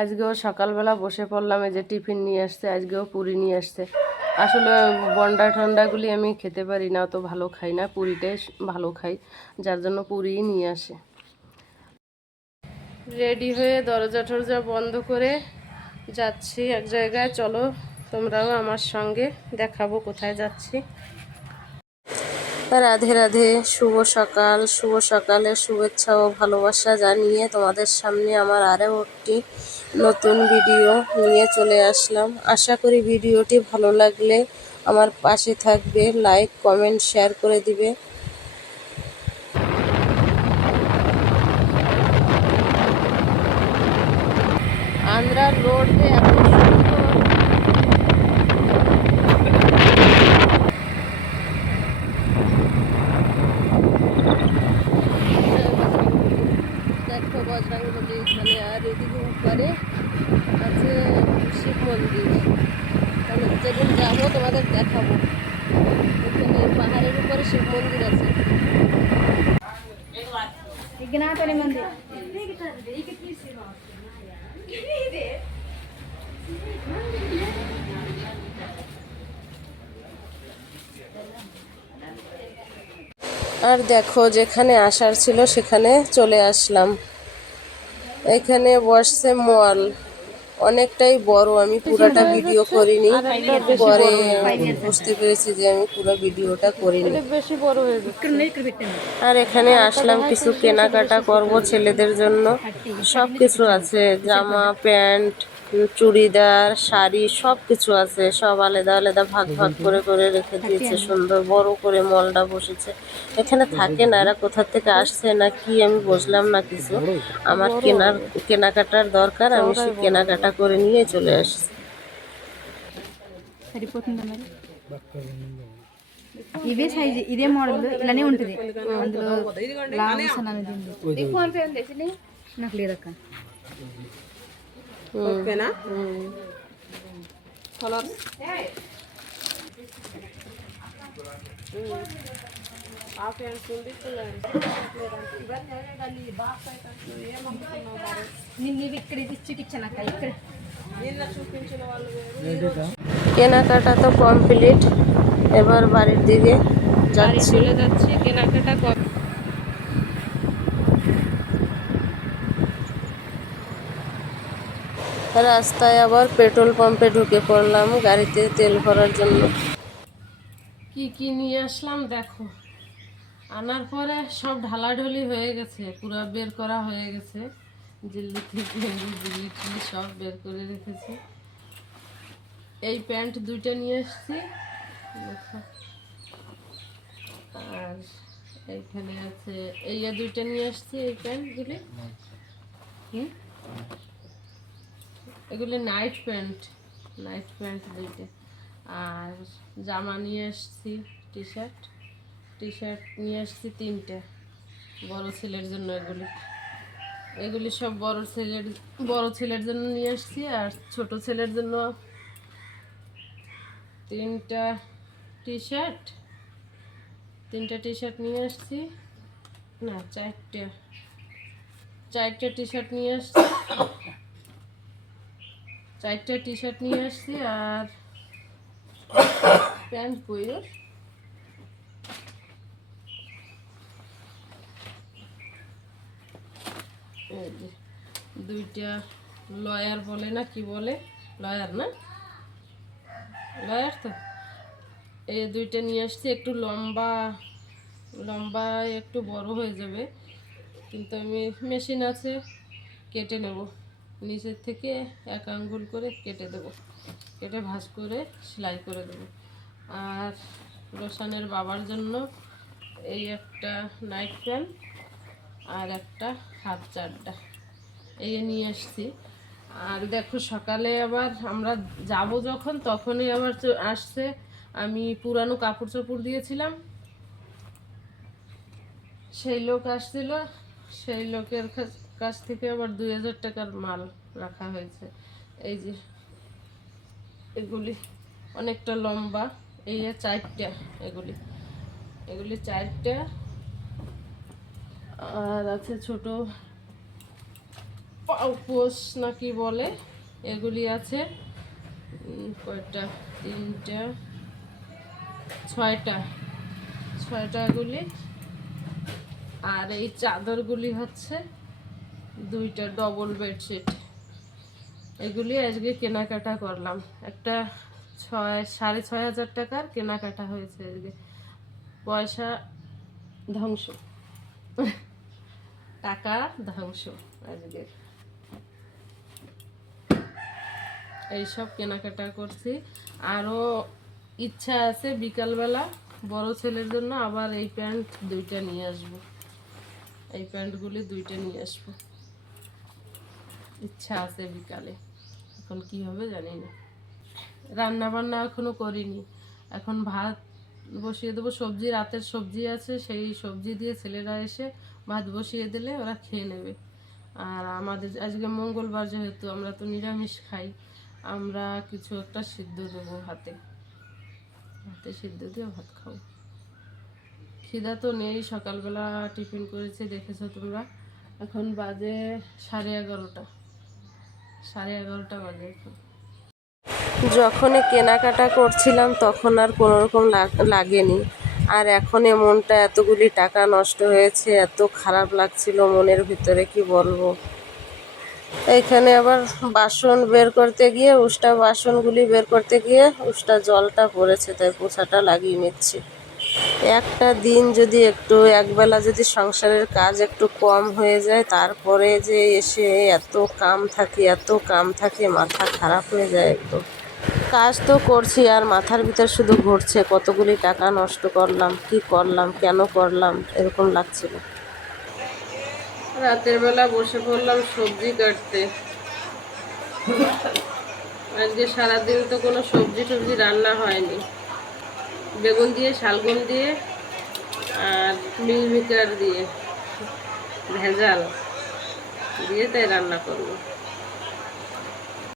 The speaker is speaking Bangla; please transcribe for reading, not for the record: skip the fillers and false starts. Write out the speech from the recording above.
আজকেও সকালবেলা বসে পড়লাম, এই যে টিফিন নিয়ে আসছে, আজকেও পুরি নিয়ে আসছে। আসলে বন্ডা ঠান্ডাগুলি আমি খেতে পারি না, অত ভালো খাই না, পুরিটাই ভালো খাই, যার জন্য পুরিই নিয়ে আসে। রেডি হয়ে দরজা টরজা বন্ধ করে যাচ্ছি এক জায়গায়, চলো তোমরাও আমার সঙ্গে, দেখাবো কোথায় যাচ্ছি। রাধে রাধে, শুভ সকাল। শুভ সকালের শুভেচ্ছা ও ভালোবাসা জানিয়ে তোমাদের সামনে আমার আরও একটি নতুন ভিডিও নিয়ে চলে আসলাম। আশা করি ভিডিওটি ভালো লাগলে আমার পাশে থাকবে, লাইক কমেন্ট শেয়ার করে দিবে। আন্ধ্রা রোড এত দেখো বজরংবলী এখানে, আর এদিকে উপরে আছে শিব মন্দির। আমি যেদিন যাবো তোমাদের দেখাবো, এখানে পাহাড়ের উপরে শিব মন্দির আছে। আর দেখো, যেখানে আসার ছিল সেখানে চলে আসলাম। এখানে বসছে মল, অনেকটাই বড়। আমি পুরোটা ভিডিও করিনি, পরে বুঝতে পেরেছি যে আমি পুরো ভিডিওটা করিনি। আর এখানে আসলাম কিছু কেনাকাটা করব ছেলেদের জন্য। সব কিছু আছে, জামা প্যান্ট চুড়িদার শাড়ি সব কিছু আছে, সব আলাদা আলাদা ভাগ ভাগ করে করে রেখে দিয়েছে। সুন্দর বড় করে মলটা বসেছে। এখানে থাকে না, এরা কোথা থেকে আসছে না কি আমি বুঝলাম না কিছু। আমার কেনাকাটার দরকার, আমি সে কেনাকাটা করে নিয়ে চলে আসছি। ఇవే సైజ్ ఇదే మోడల్ ఇలానే ఉంటుంది అందులో లాంగ్ అనేది నాకు లేదక్క ఓకేనా నిన్ను ఇక్కడ చూపించానక్క ఇక్కడ কেনাকাটা তো কমপ্লিট, এবার বাড়ির দিকে চলে যাচ্ছি। কেনাকাটা রাস্তায় আবার পেট্রোল পাম্পে ঢুকে পড়লাম গাড়িতে তেল ভরার জন্য। কি কি নিয়ে আসলাম দেখো। আনার পরে সব ঢালাঢলি হয়ে গেছে, পুরো বের করা হয়ে গেছে, জিল্লি থেকে জিল্লি টিল্লি সব বের করে রেখেছি। এই প্যান্ট দুইটা নিয়ে এসছি, আর এইখানে আছে এই দুইটা নিয়ে আসছি। এই প্যান্টগুলি এগুলি নাইট প্যান্ট দুইটা। আর জামা নিয়ে আসছি, টি শার্ট নিয়ে আসছি তিনটে, বড় ছেলের জন্য। এগুলি সব বড় ছেলের জন্য নিয়ে আসছি। আর ছোট ছেলের জন্য তিনটা টি শার্ট নিয়ে আসছি, না চারটে টি শার্ট নিয়ে আসছি, আর প্যান্ট বইয়ের দুইটা লয়ার বলে না কি বলে, লয়ার তো এই দুইটা নিয়ে আসছি। একটু লম্বা একটু বড় হয়ে যাবে, কিন্তু আমি মেশিন আছে, কেটে নেব, নিচের থেকে 1 আঙ্গুল করে কেটে দেব, কেটে ভাঁজ করে সেলাই করে দেব। আর রোশানের বাবার জন্য এই একটা নাইট প্যান্ট আর একটা হাফ চাড্ডা এই নিয়ে আসছি। আর দেখো, সকালে আবার আমরা যাব যখন, তখনই আবার আসছে, আমি পুরানো কাপড় চোপড় দিয়েছিলাম, সেই লোক আসছিল, সেই লোকের কাছ থেকে আবার 2000 টাকার মাল রাখা হয়েছে। এই যে এগুলি অনেকটা লম্বা, এই চারটা, এগুলি চারটা। আর আছে ছোট পাউপোস না কি বলে, এগুলি আছে। কয়টা, 3টা, 6টা, 6টা এগুলি। আর এই চাদরগুলি হচ্ছে 2টা ডবল বেডশিট। এগুলি আজকে কেনাকাটা করলাম। একটা 6,500 টাকার কেনাকাটা হয়েছে আজকে। পয়সা ধ্বংস, টাকা ধ্বংস আজকে। এইসব কেনাকাটা করছি। আরও ইচ্ছা আছে বিকালবেলা বড় ছেলের জন্য আবার এই প্যান্ট 2টা নিয়ে আসবো। এই প্যান্টগুলি 2টা নিয়ে আসবো, ইচ্ছা আছে বিকালে। এখন কি হবে জানি না। রান্না বান্না এখনো করিনি, এখন ভাত বসিয়ে দেবো। সবজি, রাতের সবজি আছে, সেই সবজি দিয়ে ছেলেরা এসে ভাত বসিয়ে দিলে ওরা খেয়ে নেবে। আর আমাদের আজকে মঙ্গলবার, যেহেতু আমরা তো নিরামিষ খাই, আমরা কিছু একটা সিদ্ধ দেবো ভাতে, ভাতে সিদ্ধ দিয়ে ভাত খাবো। খিদা তো নেই, সকালবেলা টিফিন করেছি দেখেছো তোমরা। এখন বাজে 11:30, 11:30 বাজে এখন। যখনই কেনাকাটা করছিলাম তখন আর কোনোরকম লাগেনি, আর এখন মনটা, এতগুলি টাকা নষ্ট হয়েছে, এত খারাপ লাগছিল মনের ভিতরে কি বলবো। এখানে আবার বাসন বের করতে গিয়ে, বাসনগুলি বের করতে গিয়ে জলটা পড়েছে, তাই পোছাটা লাগিয়ে নিচ্ছি। একটা দিন যদি একটু, একবেলা যদি সংসারের কাজ একটু কম হয়ে যায়, তারপরে যে এসে এত কাম থাকে, মাথা খারাপ হয়ে যায় একদম। কাজ তো করছি আর মাথার ভিতর শুধু ঘুরছে, কতগুলি টাকা নষ্ট করলাম, কি করলাম, কেন করলাম, এরকম লাগছিল। রাতের বেলা বসে পড়লাম সবজি কাটতে। আজকে সারাদিন তো কোনো সবজি টবজি রান্না হয়নি। বেগুন দিয়ে, শালগম দিয়ে আর মিল মেকার দিয়ে, ভেজাল দিয়ে, তাই রান্না করবো।